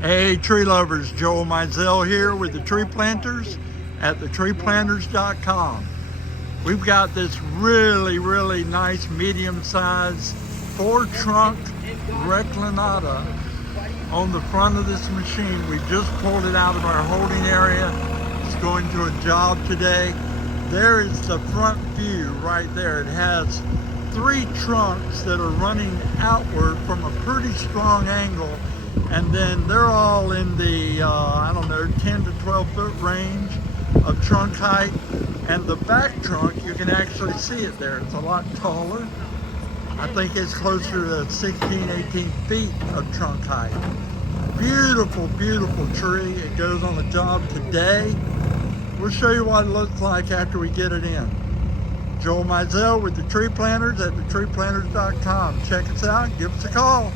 Hey tree lovers, Joel Mizell here with the tree planters at thetreeplanters.com. We've got this really nice medium-sized 4-trunk Reclinata on the front of this machine. We just pulled it out of our holding area. It's going to a job today. There is the front view right there. It has 3 trunks that are running outward from a pretty strong angle, and then they're all in the I don't know, 10 to 12 foot range of trunk height. And the back trunk, you can actually see it there. It's a lot taller. I think it's closer to 16, 18 feet of trunk height. Beautiful tree. It goes on the job today. We'll show you what it looks like after we get it in. Joel Mizell with the Tree Planters at thetreeplanters.com. Check us out. Give us a call.